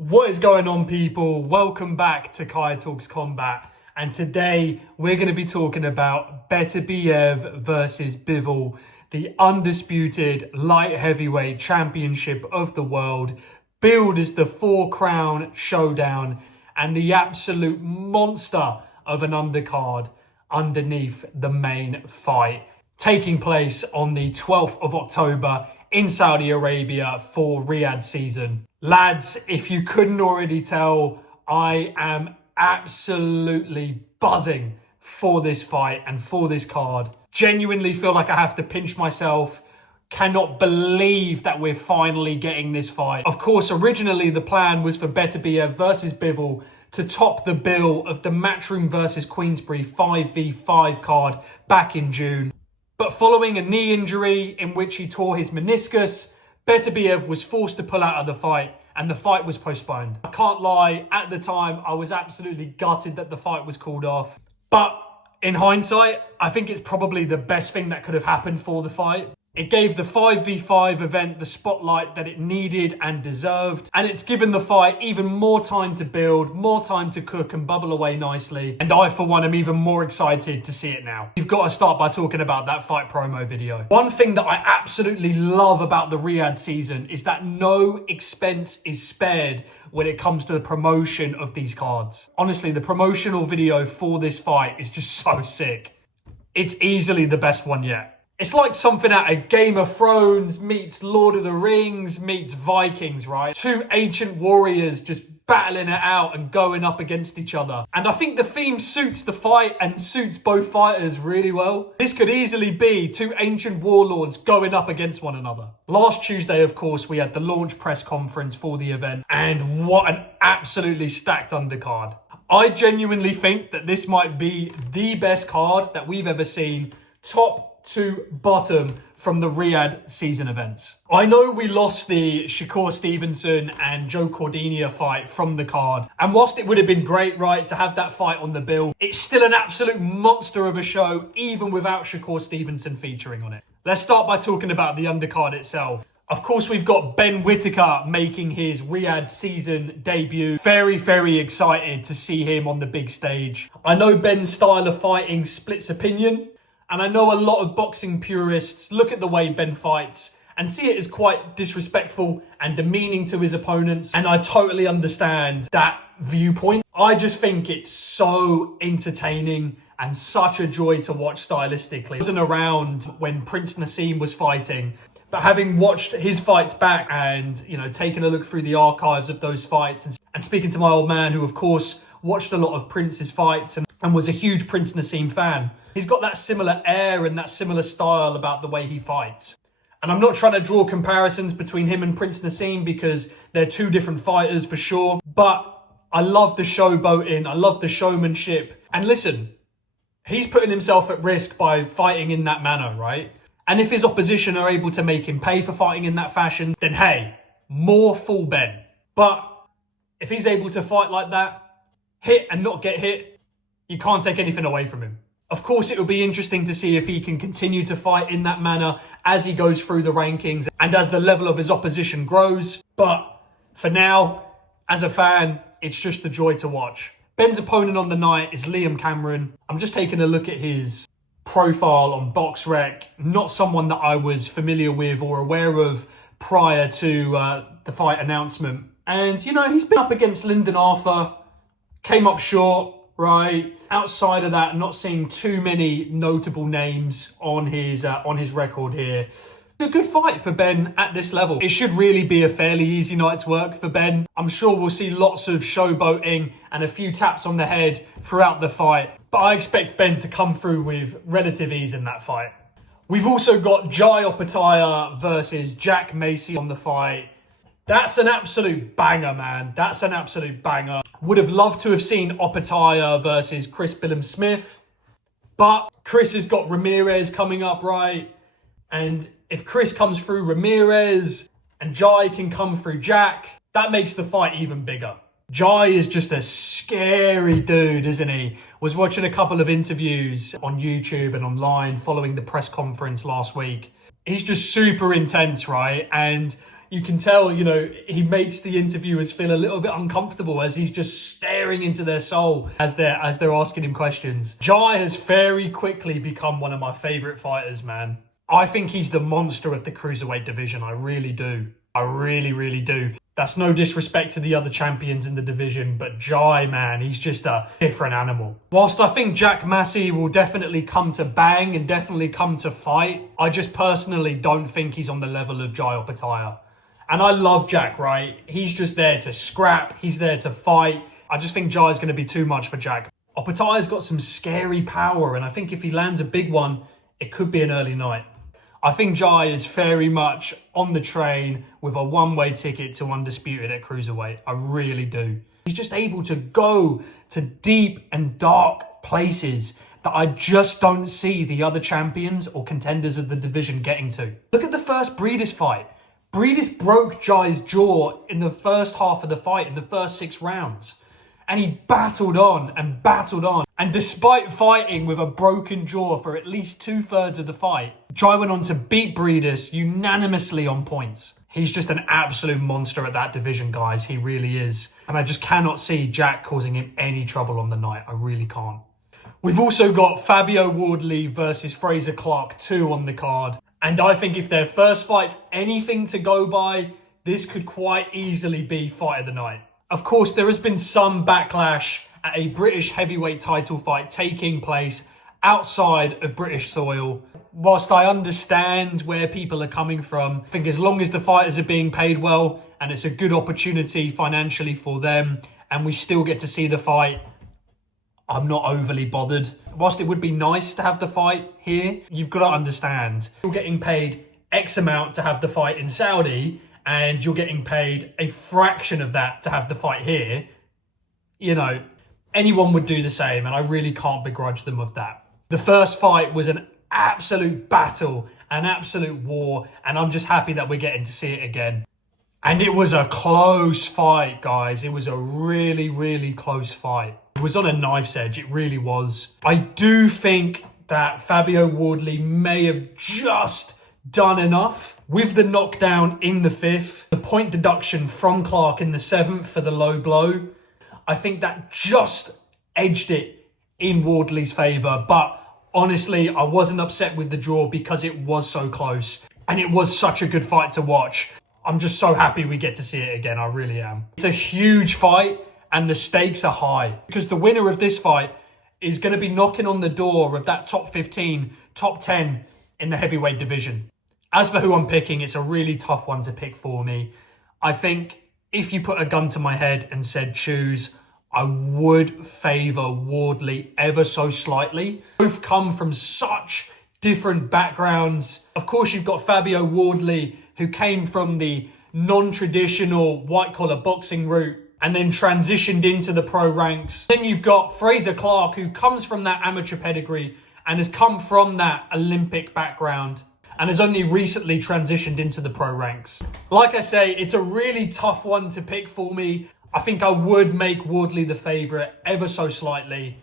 What is going on, people? Welcome back to Kai Talks Combat. And today we're going to be talking about Beterbiev versus Bivol, the undisputed light heavyweight championship of the world, billed as the four-crown showdown and the absolute monster of an undercard underneath the main fight, taking place on the 12th of October in Saudi Arabia for Riyadh season. Lads, if you couldn't already tell, I am absolutely buzzing for this fight and for this card. Genuinely feel like I have to pinch myself. Cannot believe that we're finally getting this fight. Of course, originally the plan was for Beterbiev versus Bivol to top the bill of the Matchroom versus Queensberry 5v5 card back in June. But following a knee injury in which he tore his meniscus, Beterbiev was forced to pull out of the fight and the fight was postponed. I can't lie, at the time I was absolutely gutted that the fight was called off. But in hindsight, I think it's probably the best thing that could have happened for the fight. It gave the 5v5 event the spotlight that it needed and deserved. And it's given the fight even more time to build, more time to cook and bubble away nicely. And I, for one, am even more excited to see it now. You've got to start by talking about that fight promo video. One thing that I absolutely love about the Riyadh season is that no expense is spared when it comes to the promotion of these cards. Honestly, the promotional video for this fight is just so sick. It's easily the best one yet. It's like something out of Game of Thrones meets Lord of the Rings meets Vikings, right? Two ancient warriors just battling it out and going up against each other. And I think the theme suits the fight and suits both fighters really well. This could easily be two ancient warlords going up against one another. Last Tuesday, of course, we had the launch press conference for the event, and what an absolutely stacked undercard. I genuinely think that this might be the best card that we've ever seen, top to bottom, from the Riyadh season events. I know we lost the Shakur Stevenson and Joe Cordinia fight from the card, and whilst it would have been great, right, to have that fight on the bill, it's still an absolute monster of a show even without Shakur Stevenson featuring on it. Let's start by talking about the undercard itself. Of course, we've got Ben Whitaker making his Riyadh season debut. Very, very excited to see him on the big stage. I know Ben's style of fighting splits opinion, and I know a lot of boxing purists look at the way Ben fights and see it as quite disrespectful and demeaning to his opponents. And I totally understand that viewpoint. I just think it's so entertaining and such a joy to watch stylistically. I wasn't around when Prince Naseem was fighting, but having watched his fights back and, you know, taking a look through the archives of those fights and speaking to my old man, who of course watched a lot of Prince's fights and was a huge Prince Naseem fan. He's got that similar air and that similar style about the way he fights. And I'm not trying to draw comparisons between him and Prince Naseem because they're two different fighters for sure. But I love the showboating. I love the showmanship. And listen, he's putting himself at risk by fighting in that manner, right? And if his opposition are able to make him pay for fighting in that fashion, then hey, more fool Ben. But if he's able to fight like that, hit and not get hit, you can't take anything away from him. Of course, it will be interesting to see if he can continue to fight in that manner as he goes through the rankings and as the level of his opposition grows. But for now, as a fan, it's just a joy to watch. Ben's opponent on the night is Liam Cameron. I'm just taking a look at his profile on BoxRec. Not someone that I was familiar with or aware of prior to the fight announcement. And, you know, he's been up against Lyndon Arthur, came up short, right? Outside of that, not seeing too many notable names on his record here. It's a good fight for Ben at this level. It should really be a fairly easy night's work for Ben. I'm sure we'll see lots of showboating and a few taps on the head throughout the fight, but I expect Ben to come through with relative ease in that fight. We've also got Jai Opetai versus Jack Massey on the fight. That's an absolute banger, man. That's an absolute banger. Would have loved to have seen Opetai versus Chris Billum-Smith, but Chris has got Ramirez coming up, right? And if Chris comes through Ramirez and Jai can come through Jack, that makes the fight even bigger. Jai is just a scary dude, isn't he? Was watching a couple of interviews on YouTube and online following the press conference last week. He's just super intense, right? And You can tell, you know, he makes the interviewers feel a little bit uncomfortable as he's just staring into their soul as they're asking him questions. Jai has very quickly become one of my favorite fighters, man. I think he's the monster of the cruiserweight division. I really do. I really, really do. That's no disrespect to the other champions in the division, but Jai, man, he's just a different animal. Whilst I think Jack Massey will definitely come to bang and definitely come to fight, I just personally don't think he's on the level of Jai Opetai. And I love Jack, right? He's just there to scrap. He's there to fight. I just think Jai is going to be too much for Jack. Opetai's got some scary power, and I think if he lands a big one, it could be an early night. I think Jai is very much on the train with a one-way ticket to undisputed at cruiserweight. I really do. He's just able to go to deep and dark places that I just don't see the other champions or contenders of the division getting to. Look at the first Breedis fight. Breedis broke Jai's jaw in the first half of the fight, in the first 6 rounds. And he battled on and battled on. And despite fighting with a broken jaw for at least 2/3 of the fight, Jai went on to beat Breedis unanimously on points. He's just an absolute monster at that division, guys. He really is. And I just cannot see Jack causing him any trouble on the night. I really can't. We've also got Fabio Wardley versus Frazer Clarke 2 on the card. And I think if their first fight's anything to go by, this could quite easily be fight of the night. Of course, there has been some backlash at a British heavyweight title fight taking place outside of British soil. Whilst I understand where people are coming from, I think as long as the fighters are being paid well and it's a good opportunity financially for them and we still get to see the fight, I'm not overly bothered. Whilst it would be nice to have the fight here, you've got to understand, you're getting paid X amount to have the fight in Saudi and you're getting paid a fraction of that to have the fight here. You know, anyone would do the same, and I really can't begrudge them of that. The first fight was an absolute battle, an absolute war, and I'm just happy that we're getting to see it again. And it was a close fight, guys. It was a really, really close fight. It was on a knife's edge. It really was. I do think that Fabio Wardley may have just done enough with the knockdown in the 5th, the point deduction from Clarke in the 7th for the low blow. I think that just edged it in Wardley's favour. But honestly, I wasn't upset with the draw because it was so close and it was such a good fight to watch. I'm just so happy we get to see it again. I really am. It's a huge fight and the stakes are high because the winner of this fight is going to be knocking on the door of that top 15, top 10 in the heavyweight division. As for who I'm picking, it's a really tough one to pick for me. I think if you put a gun to my head and said choose, I would favour Wardley ever so slightly. Both come from such different backgrounds. Of course, you've got Fabio Wardley, who came from the non-traditional white-collar boxing route and then transitioned into the pro ranks. Then you've got Frazer Clarke, who comes from that amateur pedigree and has come from that Olympic background and has only recently transitioned into the pro ranks. Like I say, it's a really tough one to pick for me. I think I would make Wardley the favourite ever so slightly.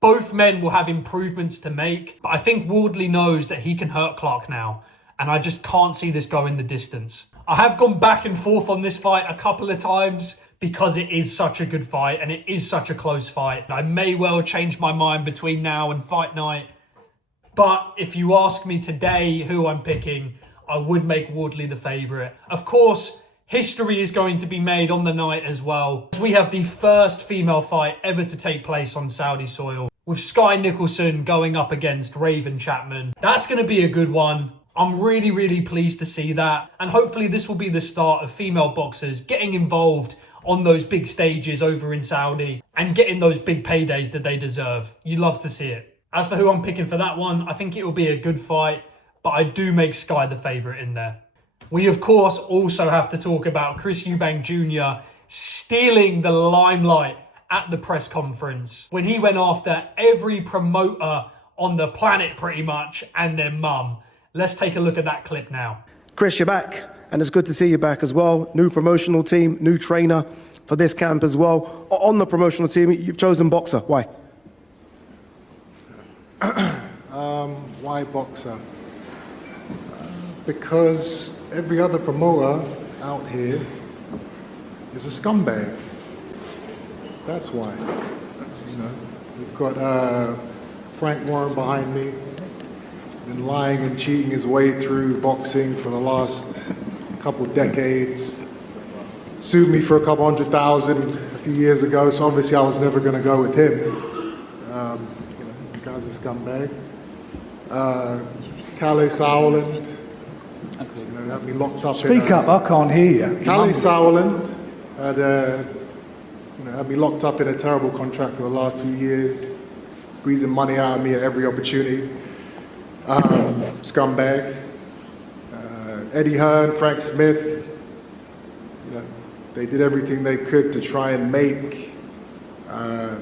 Both men will have improvements to make, but I think Wardley knows that he can hurt Clarke now, and I just can't see this going the distance. I have gone back and forth on this fight a couple of times because it is such a good fight and it is such a close fight. I may well change my mind between now and fight night. But if you ask me today who I'm picking, I would make Wardley the favourite. Of course, history is going to be made on the night as well. We have the first female fight ever to take place on Saudi soil, with Sky Nicholson going up against Raven Chapman. That's going to be a good one. I'm really, really pleased to see that. And hopefully this will be the start of female boxers getting involved on those big stages over in Saudi and getting those big paydays that they deserve. You love to see it. As for who I'm picking for that one, I think it will be a good fight, but I do make Sky the favourite in there. We, of course, also have to talk about Chris Eubank Jr. stealing the limelight at the press conference when he went after every promoter on the planet pretty much and their mum. Let's take a look at that clip now. Chris, you're back, and it's good to see you back as well. New promotional team, new trainer for this camp as well. On the promotional team, you've chosen boxer. Why? Why boxer? Because every other promoter out here is a scumbag. That's why. You know, we've got Frank Warren behind me, been lying and cheating his way through boxing for the last couple decades. Sued me for a couple $100,000 a few years ago, so obviously I was never going to go with him. The guy's a scumbag. Kalle Sauerland, had me locked up. Speak up, I can't hear you. Kalle Sauerland had me locked up in a terrible contract for the last few years, squeezing money out of me at every opportunity. Scumbag. Eddie Hearn, Frank Smith, they did everything they could to try and make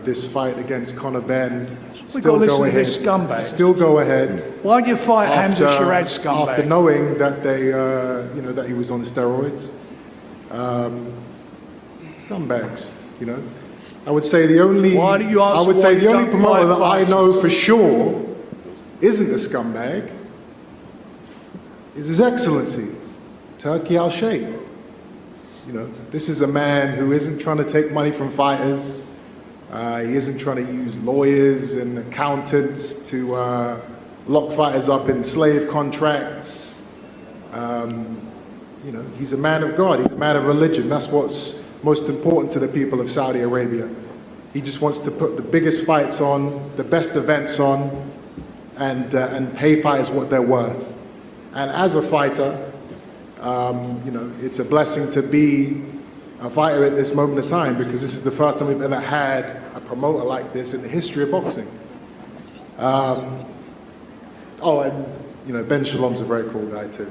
this fight against Conor Benn still go ahead. This scumbag. Still go ahead. Why do you fight Hamza Shiraz, scumbag? After knowing that they, that he was on steroids, scumbags. I would say the only. Why do you ask? I would say the only promoter that I fighters? know for sure isn't a scumbag is His Excellency Turki Al-Sheikh. This is a man who isn't trying to take money from fighters. He isn't trying to use lawyers and accountants to lock fighters up in slave contracts. He's a man of God. He's a man of religion. That's what's most important to the people of Saudi Arabia. He just wants to put the biggest fights on, the best events on, and pay fighters what they're worth. And as a fighter, it's a blessing to be a fighter at this moment of time, because this is the first time we've ever had a promoter like this in the history of boxing. And Ben Shalom's a very cool guy too.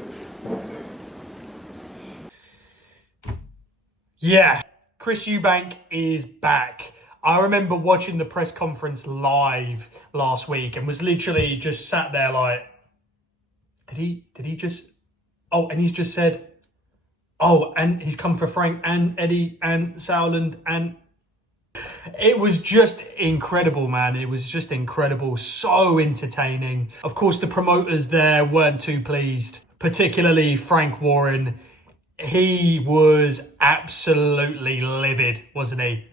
Yeah, Chris Eubank is back. I remember watching the press conference live last week and was literally just sat there like, did he just... Oh, and he's just said, oh, and he's come for Frank and Eddie and Sauerland, and it was just incredible, man. It was just incredible. So entertaining. Of course, the promoters there weren't too pleased, particularly Frank Warren. He was absolutely livid, wasn't he?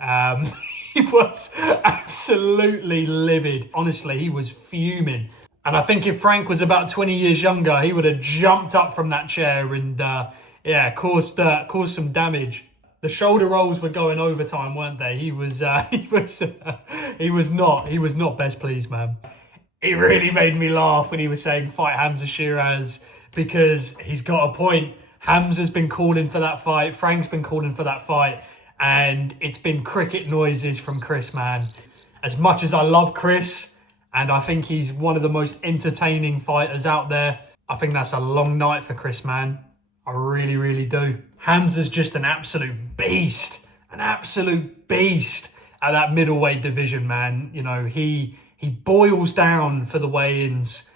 He was absolutely livid. Honestly, he was fuming. And I think if Frank was about 20 years younger, he would have jumped up from that chair and, caused some damage. The shoulder rolls were going overtime, weren't they? He was not best pleased, man. It really made me laugh when he was saying fight Hamza Shiraz, because he's got a point. Hamza's been calling for that fight. Frank's been calling for that fight. And it's been cricket noises from Chris, man. As much as I love Chris, and I think he's one of the most entertaining fighters out there, I think that's a long night for Chris, man. I really, really do. Hamza's just an absolute beast. An absolute beast at that middleweight division, man. He boils down for the weigh-ins.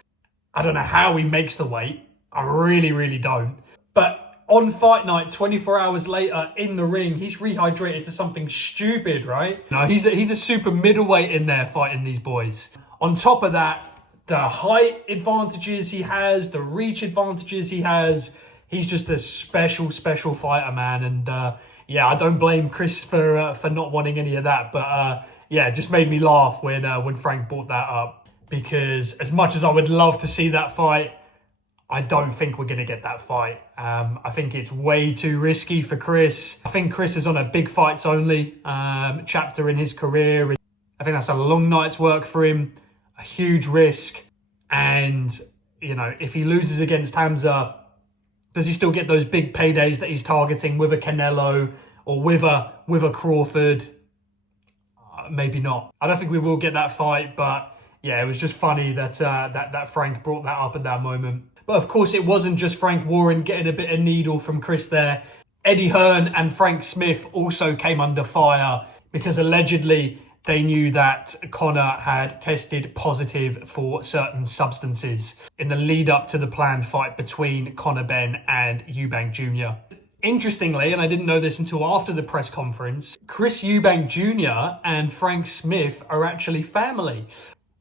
I don't know how he makes the weight. I really, really don't. But on fight night, 24 hours later, in the ring, he's rehydrated to something stupid, right? He's a super middleweight in there fighting these boys. On top of that, the height advantages he has, the reach advantages he has, he's just a special, special fighter, man. And I don't blame Chris for not wanting any of that. But it just made me laugh when Frank brought that up. Because as much as I would love to see that fight, I don't think we're going to get that fight. I think it's way too risky for Chris. I think Chris is on a big fights only chapter in his career. I think that's a long night's work for him, a huge risk. And, if he loses against Hamza, does he still get those big paydays that he's targeting with a Canelo or with a Crawford? Maybe not. I don't think we will get that fight, but yeah, it was just funny that Frank brought that up at that moment. But of course, it wasn't just Frank Warren getting a bit of needle from Chris there. Eddie Hearn and Frank Smith also came under fire because allegedly they knew that Conor had tested positive for certain substances in the lead up to the planned fight between Conor Benn and Eubank Jr. Interestingly, and I didn't know this until after the press conference, Chris Eubank Jr. and Frank Smith are actually family,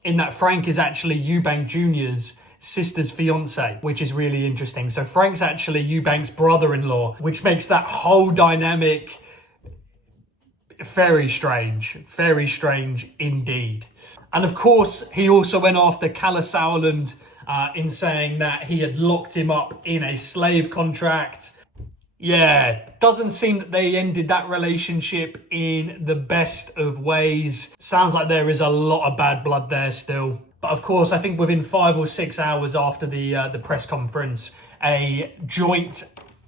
in that Frank is actually Eubank Jr.'s sister's fiance, which is really interesting. So Frank's actually Eubank's brother-in-law, which makes that whole dynamic very strange indeed. And of course, he also went after Kalle Sauerland in saying that he had locked him up in a slave contract. Yeah, doesn't seem that they ended that relationship in the best of ways. Sounds like there is a lot of bad blood there still. But of course, I think within 5 or 6 hours after the press conference, a joint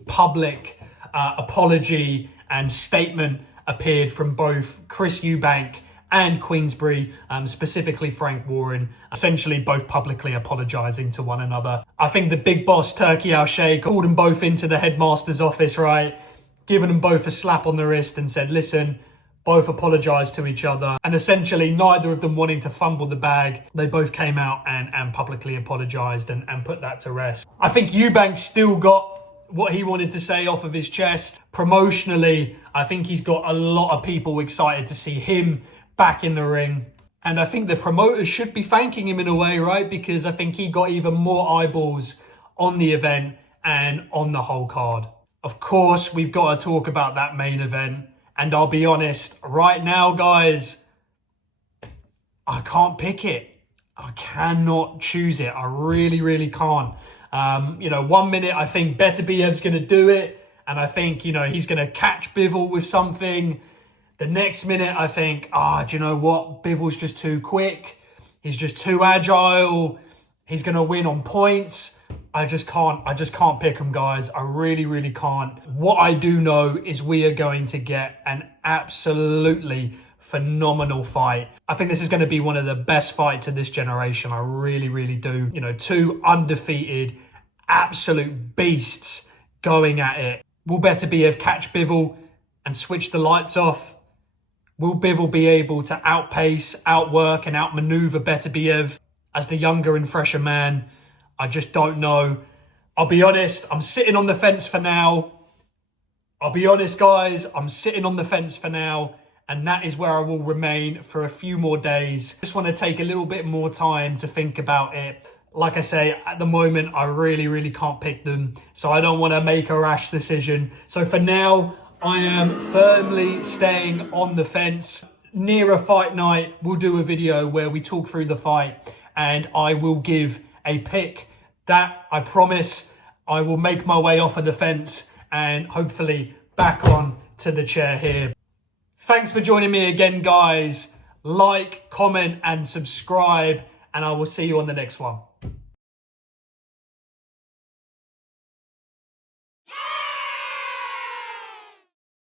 public apology and statement appeared from both Chris Eubank and Queensberry, specifically Frank Warren, essentially both publicly apologising to one another. I think the big boss, Turki Al-Sheikh, called them both into the headmaster's office, right? Given them both a slap on the wrist and said, listen, both apologised to each other. And essentially, neither of them wanting to fumble the bag, they both came out and publicly apologised and put that to rest. I think Eubank still got what he wanted to say off of his chest. Promotionally, I think he's got a lot of people excited to see him back in the ring. And I think the promoters should be thanking him in a way, right? Because I think he got even more eyeballs on the event and on the whole card. Of course, we've got to talk about that main event. And I'll be honest, right now, guys, I can't pick it. I cannot choose it. I really can't. 1 minute I think Beterbiev's going to do it. And I think, he's going to catch Bivol with something. The next minute, I think, do you know what? Bivol's just too quick. He's just too agile. He's going to win on points. I just can't pick him, guys. I really can't. What I do know is we are going to get an absolutely phenomenal fight. I think this is going to be one of the best fights of this generation. I really do. Two undefeated, absolute beasts going at it. Will Beterbiev catch Bivol and switch the lights off? Will Bivol be able to outpace, outwork and outmaneuver Beterbiev as the younger and fresher man? I just don't know. I'll be honest, I'm sitting on the fence for now. I'll be honest, guys, I'm sitting on the fence for now, and that is where I will remain for a few more days. Just want to take a little bit more time to think about it. Like I say, at the moment, I really can't pick them, so I don't want to make a rash decision. So for now, I am firmly staying on the fence. Near a fight night, we'll do a video where we talk through the fight and I will give a pick. That, I promise, I will make my way off of the fence and hopefully back on to the chair here. Thanks for joining me again, guys. Like, comment and subscribe, and I will see you on the next one.